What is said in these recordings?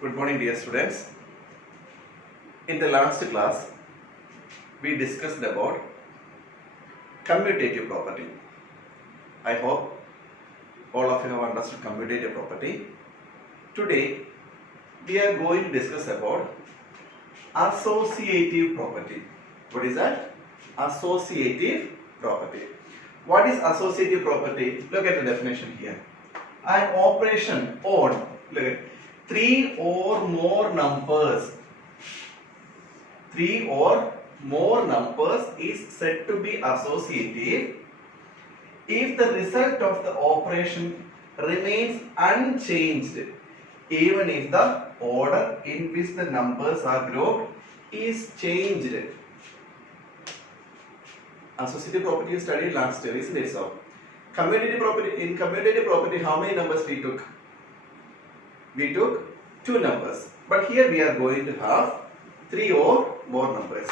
Good morning, dear students. In the last class, we discussed about commutative property. I hope all of you have understood commutative property. Today, we are going to discuss about associative property. What is that? Associative property. What is associative property? Look at the definition here. An operation on, look at, three or more numbers is said to be associative if the result of the operation remains unchanged, even if the order in which the numbers are grouped is changed. Associative property you studied last year, isn't it so? Commutative property, in commutative property, how many numbers we took? We took two numbers, but here we are going to have three or more numbers.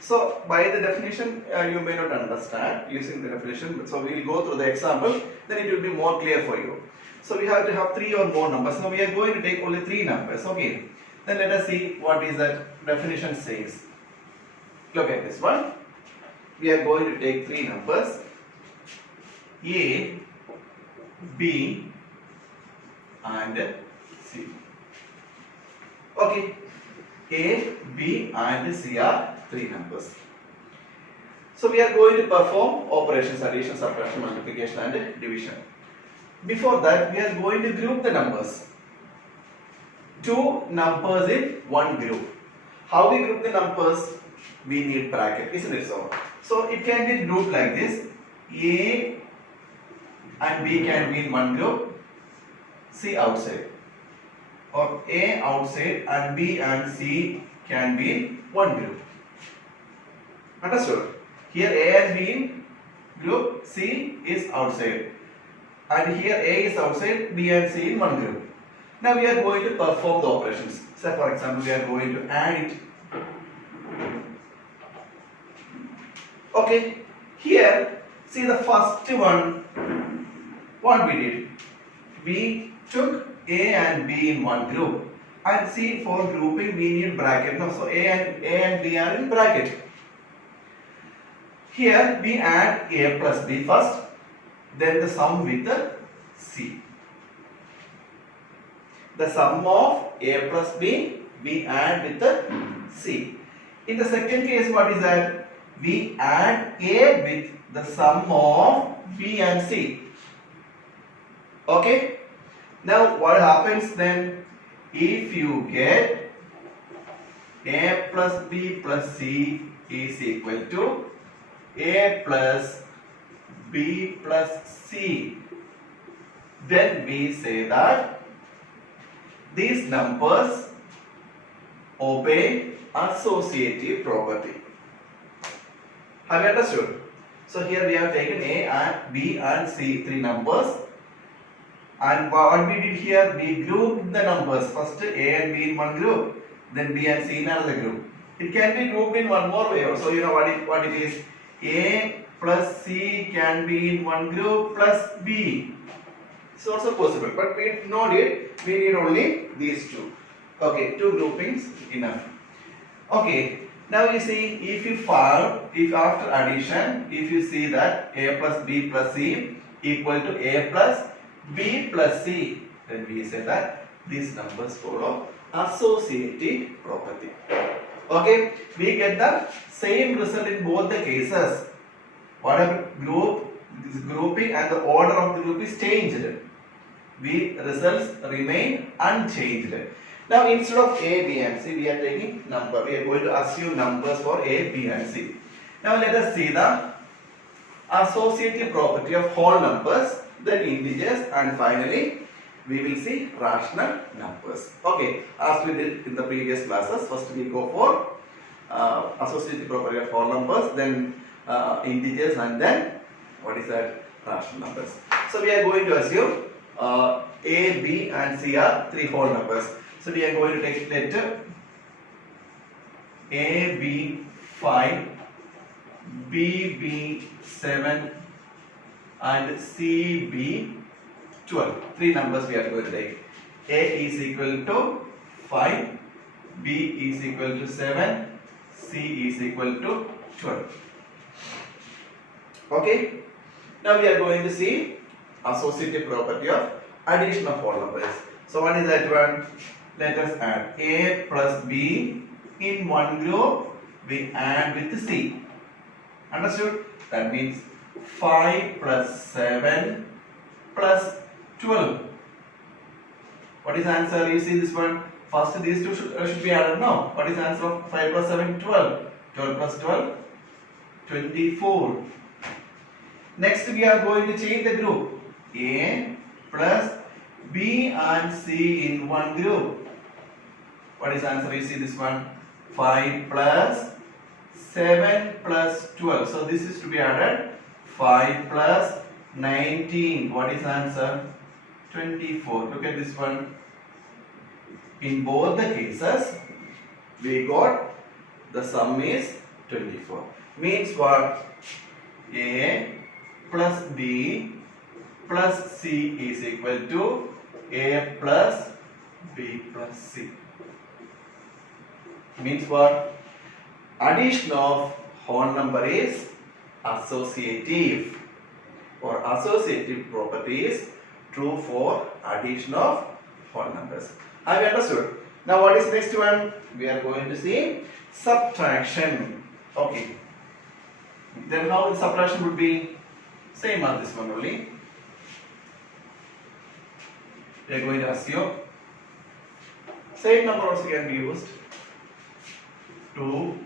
So by the definition you may not understand using the definition, so we will go through the example, then it will be more clear for you. So we have to have three or more numbers. Now we are going to take only three numbers. Okay, then let us see what is that definition says. Look at this one. We are going to take three numbers, A, B and C. Okay, A, B and C are three numbers. So we are going to perform operations, addition, subtraction, multiplication and division. Before that, we are going to group the numbers. Two numbers in one group. How we group the numbers? We need bracket, isn't it so? So it can be grouped like this. A and B can be in one group, C outside. Or A outside and B and C can be in one group. Understood? Here A and B in group, C is outside. And here A is outside, B and C in one group. Now we are going to perform the operations. Say for example, we are going to add it. Okay, here see the first one, what we did? We took A and B in one group, and see for grouping we need bracket. No, so A and B are in bracket. Here we add A plus B first, then the sum with the C. The sum of A plus B we add with the C. In the second case, what is that? We add A with the sum of B and C. Okay? Now what happens then? If you get A plus B plus C is equal to A plus B plus C, then we say that these numbers obey associative property. Have you understood? So here we have taken A and B and C, three numbers. And what we did here, we grouped the numbers. First A and B in one group, then B and C in another group. It can be grouped in one more way also. You know what it is? A plus C can be in one group plus B. It's also possible, but we no need. We need only these two. Okay, two groupings enough. Okay. Now you see, if after addition, if you see that A plus B plus C equal to A plus B plus C, then we say that these numbers follow associative property. Okay, we get the same result in both the cases. Whatever grouping and the order of the group is changed, results remain unchanged. Now instead of A, B and C, we are taking number. We are going to assume numbers for A, B and C. Now let us see the associative property of whole numbers, then integers, and finally we will see rational numbers. Okay, as we did in the previous classes, first we go for associative property of whole numbers, then integers, and then what is that? Rational numbers. So we are going to assume A, B and C are three whole numbers. So we are going to take letter A, B 5, B, B 7 and CB 12. Three numbers we are going to take. A is equal to 5, B is equal to 7, C is equal to 12. Okay. Now we are going to see associative property of addition of whole numbers. So what is that one? Let us add A plus B in one group. We add with C. Understood? That means 5 plus 7 plus 12. What is the answer? You see this one. First these two should be added. No. What is the answer of 5 plus 7? 12. 12 plus 12? 24. Next we are going to change the group. A plus B and C in one group. What is the answer? You see this one. 5 plus 7 plus 12. So this is to be added. 5 plus 19. What is the answer? 24. Look at this one. In both the cases, we got the sum is 24. Means what? A plus B plus C is equal to A plus B plus C. Means what? Addition of whole number is associative, or associative property is true for addition of whole numbers. Have you understood? Now what is next one? We are going to see subtraction. Okay. Then how the subtraction would be? Same as this one only. We are going to assume same number also can be used. 2,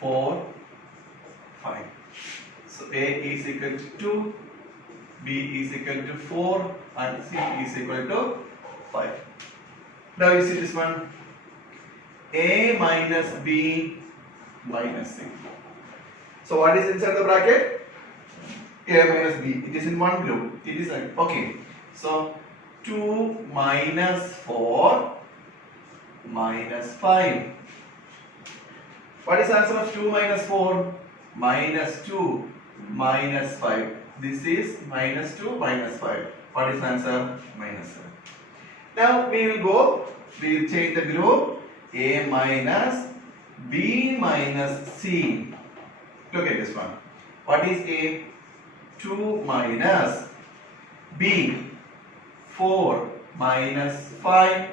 4, 5. So A is equal to 2, B is equal to 4, and C is equal to 5. Now you see this one. A minus B minus C. So what is inside the bracket? A minus B. It is in one group. It is okay. So 2 minus 4 minus 5. What is the answer of 2 minus 4? Minus 2 minus 5. This is minus 2 minus 5. What is the answer? Minus 7. Now we will change the group. A minus B minus C. Look at this one. What is A? 2 minus B. 4 minus 5.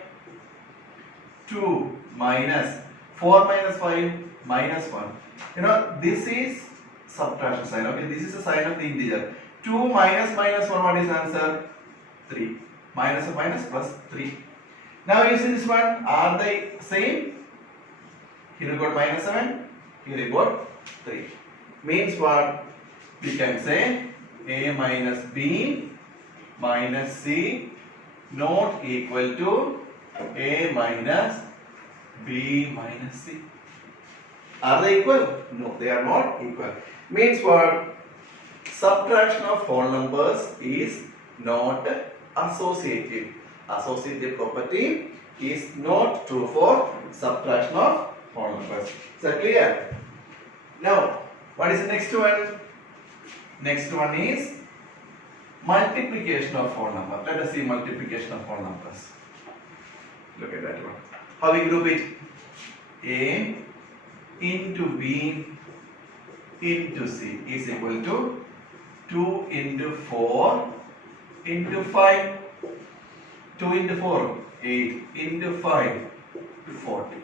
2 minus 4 minus 5 minus 1. You know, this is subtraction sign. Okay, this is a sign of the integer. 2 minus minus 1, what is the answer? 3. Minus of minus plus 3. Now you see this one, are they same? Here you got minus 7, here you got 3. Means what? We can say A minus B minus C not equal to A minus B minus C. Are they equal? No, they are not equal. Means what? Subtraction of whole numbers is not associative. Associative property is not true for subtraction of whole numbers. Is that clear? Now, what is the next one? Next one is multiplication of whole number. Let us see multiplication of whole numbers. Look at that one. How we group it? A into B into C is equal to 2 into 4 into 5. 2 into 4, 8 into 5, 40.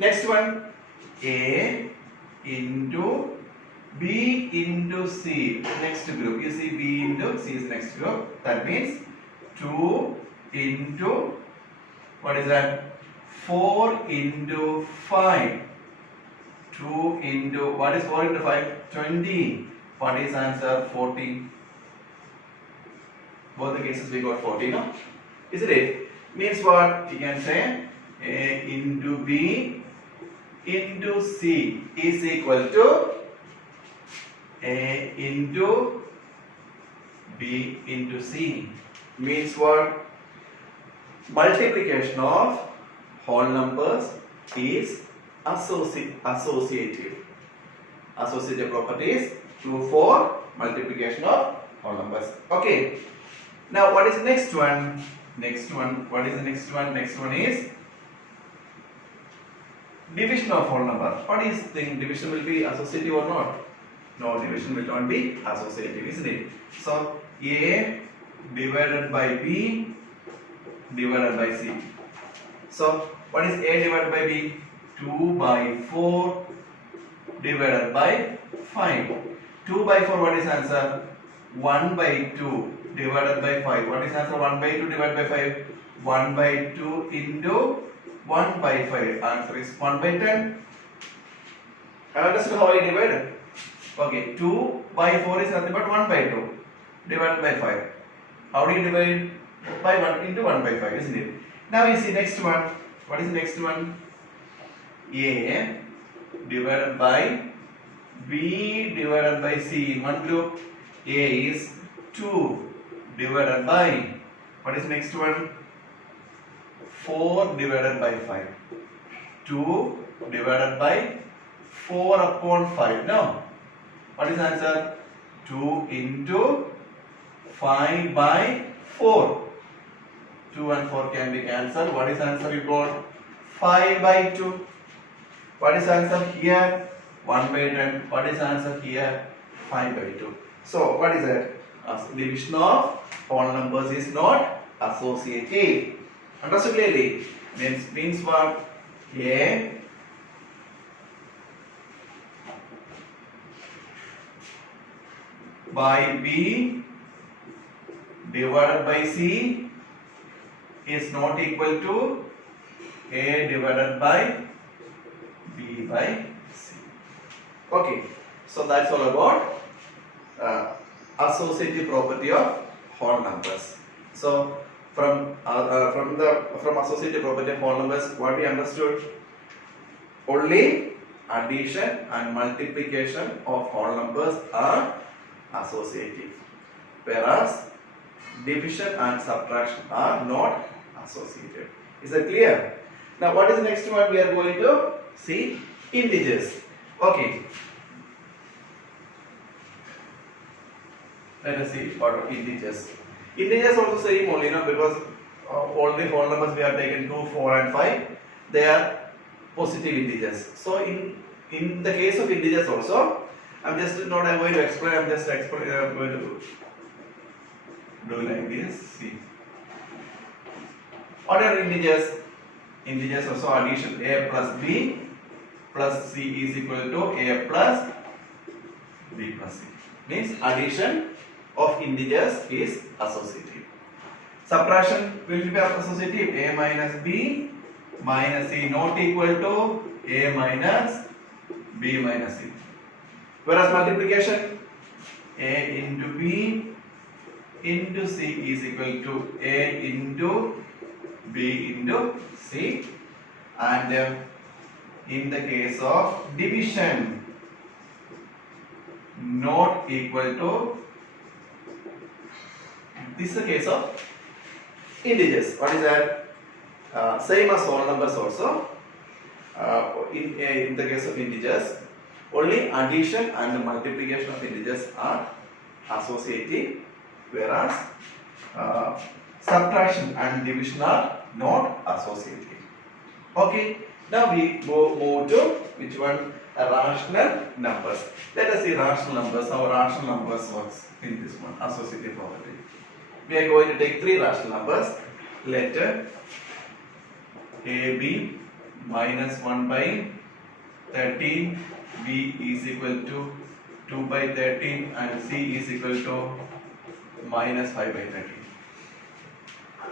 Next one, A into B into C, next group. You see B into C is next group. That means 2 into, what is that? 4 into 5. 2 into, what is 4 into 5? 20. What is answer? 40. Both the cases we got 40, no? Isn't it? Means what? You can say A into B into C is equal to A into B into C. Means what? Multiplication of whole numbers is associative. Associative property is true for multiplication of whole numbers. Okay. Now what is the next one? Next one, what is the next one? Next one is division of whole number. What is the division will be associative or not? No, division will not be associative, isn't it? So A divided by B divided by C. So what is A divided by B? 2 by 4 divided by 5. 2 by 4, what is answer? 1 by 2 divided by 5. What is answer? 1 by 2 divided by 5. 1 by 2 into 1 by 5. Answer is 1 by 10. Have you understood how I divided? Okay, 2 by 4 is nothing but 1 by 2 divided by 5. How do you divide? By 1 into 1 by 5, isn't it? Now you see next one. What is the next one? A divided by B divided by C. In one group, A is 2 divided by, what is next one? 4 divided by 5. 2 divided by 4 upon 5. No. What is the answer? 2 into 5 by 4. 2 and 4 can be cancelled. What is the answer you got? 5 by 2. What is the answer here? 1 by 10. What is the answer here? 5 by 2. So what is that? Division of whole numbers is not associative. Understood clearly? Means what? A by B divided by C is not equal to A divided by B by C. Okay, so that's all about associative property of whole numbers. So from associative property of whole numbers, what we understood? Only addition and multiplication of whole numbers are associative, whereas division and subtraction are not associative. Is that clear? Now what is the next one? We are going to see integers. Okay. Let us see what are integers. Integers also same only, because all the whole numbers we have taken 2, 4 and 5, they are positive integers. So in the case of integers also, I'm going to explain, I'm going to do like this. See. What are integers? Integers also addition. A plus B plus C is equal to A plus B plus C. Means addition of integers is associative. Subtraction will be associative. A minus B minus C not equal to A minus B minus C. Whereas multiplication, A into B into C is equal to A into B into C. And in the case of division, not equal to, this is the case of integers. What is that? Same as whole numbers also. In the case of integers, only addition and multiplication of integers are associative, whereas subtraction and division are not associative. Okay, now we move to which one? Rational numbers. Let us see rational numbers, how rational numbers works in this one, associative property. We are going to take 3 rational numbers. Let AB minus 1 by 13, B is equal to 2 by 13 and C is equal to minus 5 by 13.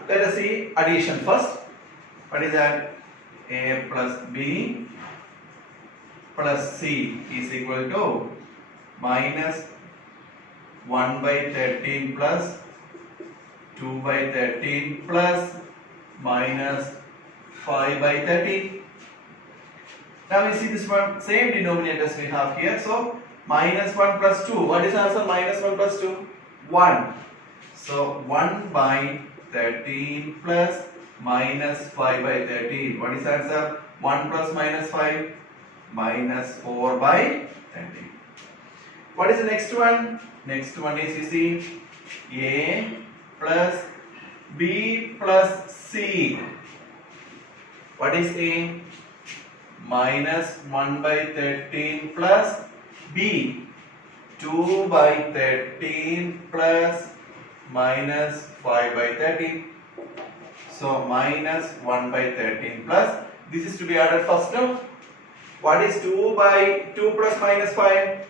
Let us see addition first. What is that? A plus B plus C is equal to minus 1 by 13 plus 2 by 13 plus minus 5 by 13. Now we see this one, same denominators we have here. So minus 1 plus 2. What is the answer? Minus 1 plus 2? 1. So 1 by 13 plus minus 5 by 13. What is the answer? 1 plus minus 5? Minus 4 by 13. What is the next one? Next one is, you see, A plus B plus C. What is A? Minus 1 by 13 plus B. 2 by 13 plus minus 5 by 13. So minus 1 by 13 plus, this is to be added first term. What is 2 by 2 plus minus 5?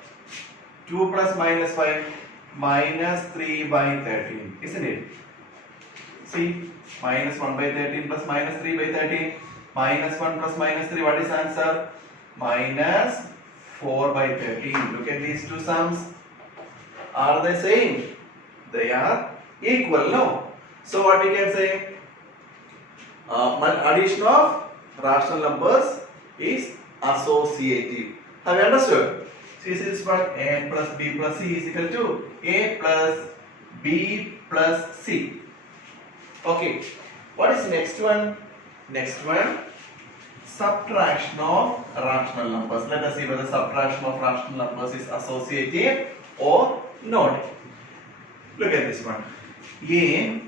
2 plus minus 5 minus 3 by 13, isn't it? See, minus 1 by 13 plus minus 3 by 13. Minus 1 plus minus 3, what is answer? Minus 4 by 13. Look at these two sums. Are they same? They are equal, no? So what we can say? Addition of rational numbers is associative. Have you understood? So this one, A plus B plus C is equal to A plus B plus C. Okay. What is the next one? Next one, subtraction of rational numbers. Let us see whether subtraction of rational numbers is associative or not. Look at this one. A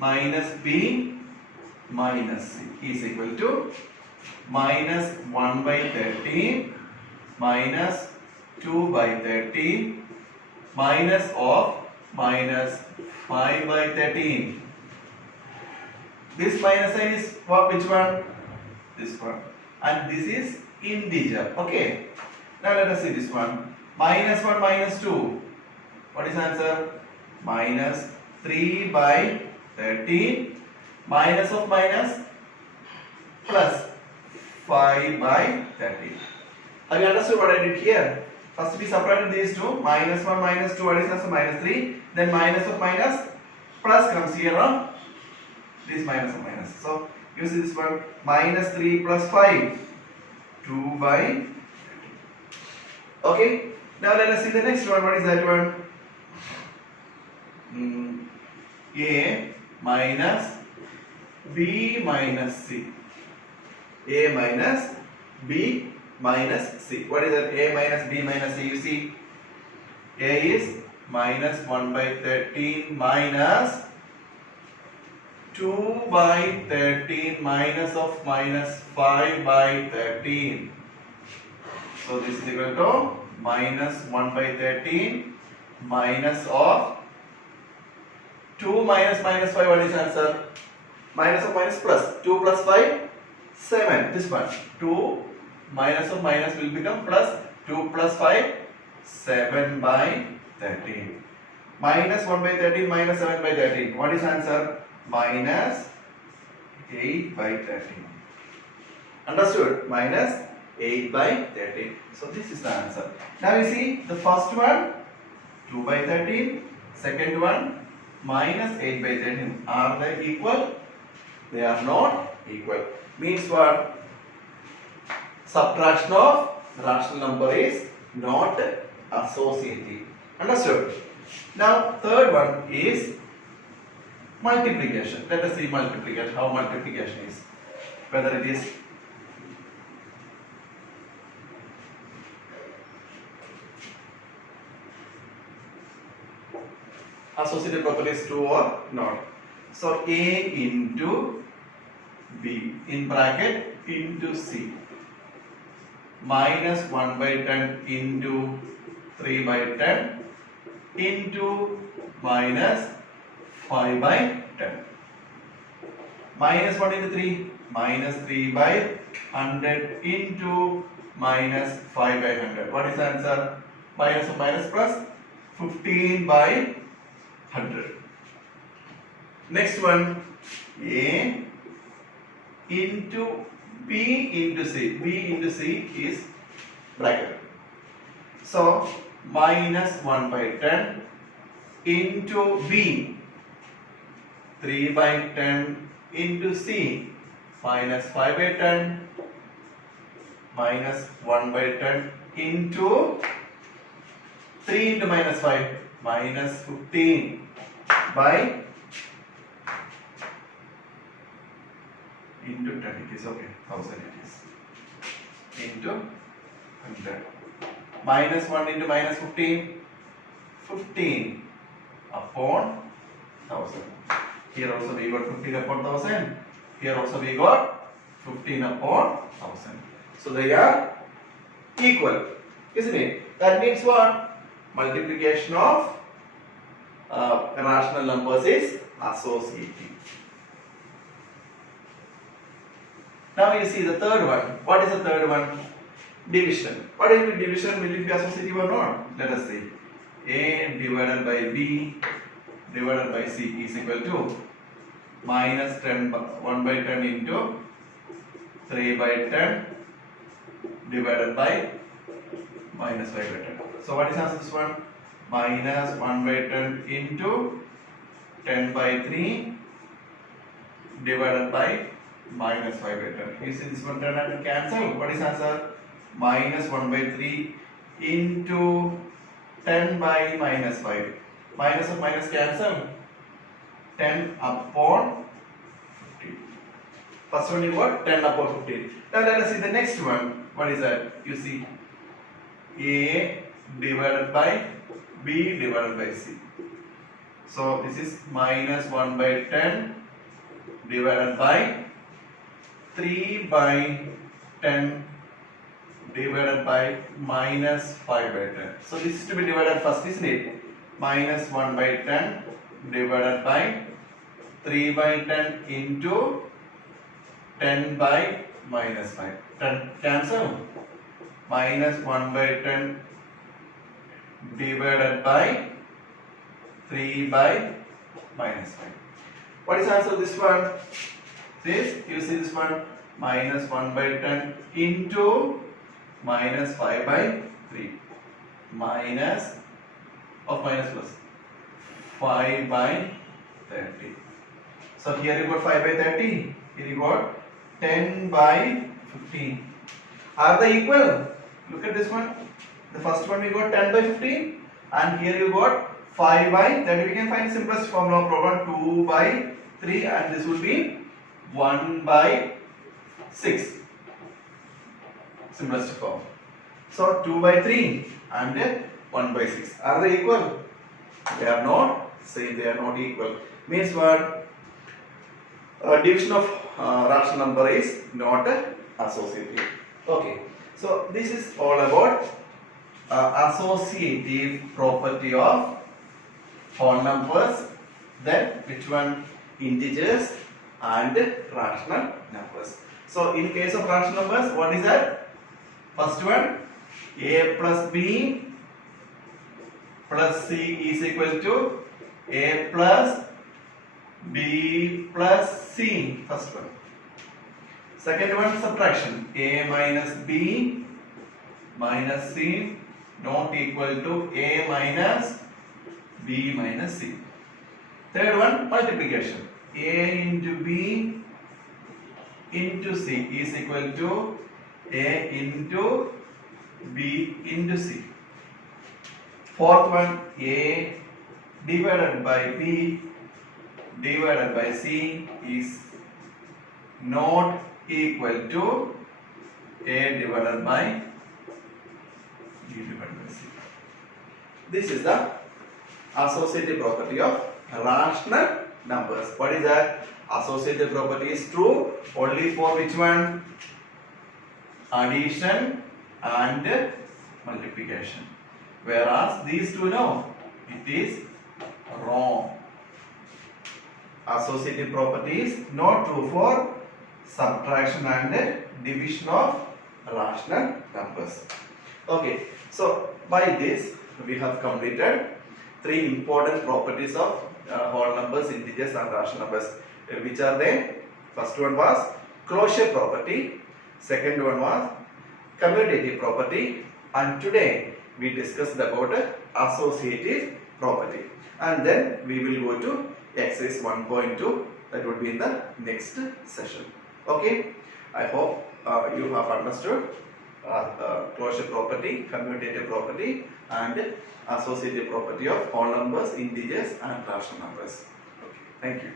minus B minus C is equal to minus 1 by 13 minus 2 by 13 minus of minus 5 by 13. This minus sign is which one? This one. And this is integer. Okay. Now let us see this one. Minus 1 minus 2. What is answer? Minus 3 by 13 minus of minus plus 5 by 13. Have you understood what I did here? First we separated these two. Minus 1 minus 2. What is answer? Minus 3. Then minus of minus plus comes here on this minus of minus. So you see this one, minus 3 plus 5, 2 by 13. Okay. Now let us see the next one. What is that one? A minus B minus C. A minus B minus C. What is that? A minus B minus C. You see, A is minus 1 by 13 minus 2 by 13 minus of minus 5 by 13. So this is equal to minus 1 by 13 minus of 2 minus minus 5. What is answer? Minus of minus plus. 2 plus 5, 7. This one. 2 minus of minus will become plus. 2 plus 5, 7 by 13. Minus 1 by 13 minus 7 by 13. What is answer? Minus 8 by 13. Understood? Minus 8 by 13. So this is the answer. Now you see the first one 2 by 13. Second one minus 8 by 13. Are they equal? They are not equal. Means what? Subtraction of rational number is not associative. Understood? Now third one is multiplication. Let us see multiplication. How multiplication is. Whether it is associative property is true or not. So A into B in bracket into C minus 1 by 10 into 3 by 10 into minus 5 by 10. Minus 1 into 3 minus 3 by 100 into minus 5 by 100. What is the answer? Minus of minus plus 15 by 100. Next one, A into B into C. B into C is bracket. So minus 1 by 10 into B, 3 by 10 into C, minus 5 by 10 minus 1 by 10 into 3 into minus 5 minus 15 by into 10. It is okay, 1000 it is into 100 minus 1 into minus 15, 15 upon 1000. Here also we got 15 upon 1000. Here also we got 15 upon 1000. So they are equal, isn't it? That means what? Multiplication of rational numbers is associative. Now you see the third one. What is the third one? Division. What is the division? Will it be associative or not? Let us see. A divided by B divided by C is equal to minus 10 1 by 10 into 3 by 10 divided by minus 5 by 10. So what is answer this one? Minus 1 by 10 into 10 by 3 divided by minus 5 by 10. You see this one 10 and cancel. What is answer? Minus 1 by 3 into 10 by minus 5. Minus of minus cancel. 10 upon 15. First one you got 10 upon 15. Now let us see the next one. What is that? You see A divided by B divided by C. So this is minus 1 by 10 divided by 3 by 10 divided by minus 5 by 10. So this is to be divided first, isn't it? Minus 1 by 10 divided by 3 by 10 into 10 by minus 5. 10 cancel. Minus 1 by 10 divided by 3 by minus 5. What is answer this one? This, you see this one, minus 1 by 10 into minus 5 by 3. Minus of minus plus 5 by 30. So here you got 5 by 30. Here you got 10 by 15. Are they equal? Look at this one. The first one we got 10 by 15 and here you got 5 by 30. We can find simplest formula problem 2 by 3 and this would be 1 by 6. Simplest form. So 2 by 3 and 1 by 6. Are they equal? They are not. Say they are not equal. Means what? Division of rational number is not associative. Okay. So this is all about associative property of whole numbers. Then which one? Integers and rational numbers. So in case of rational numbers, what is that? First one, A plus B plus C is equal to A plus B plus C. First one. Second one, subtraction. A minus B minus C not equal to A minus B minus C. Third one, multiplication. A into B into C is equal to A into B into C. Fourth one, A divided by B divided by C is not equal to A divided by B divided by C. This is the associative property of rational numbers. What is that? Associative property is true only for which one? Addition and multiplication. Whereas these two, no, it is wrong. Associative property is not true for subtraction and division of rational numbers. Okay, so by this we have completed three important properties of whole numbers, integers and rational numbers. Which are they? First one was closure property, second one was commutative property, and today we discussed about associative property. And then we will go to exercise 1.2, that would be in the next session. Okay, I hope you have understood closure property, commutative property and associative property of whole numbers, integers and rational numbers. Okay, thank you.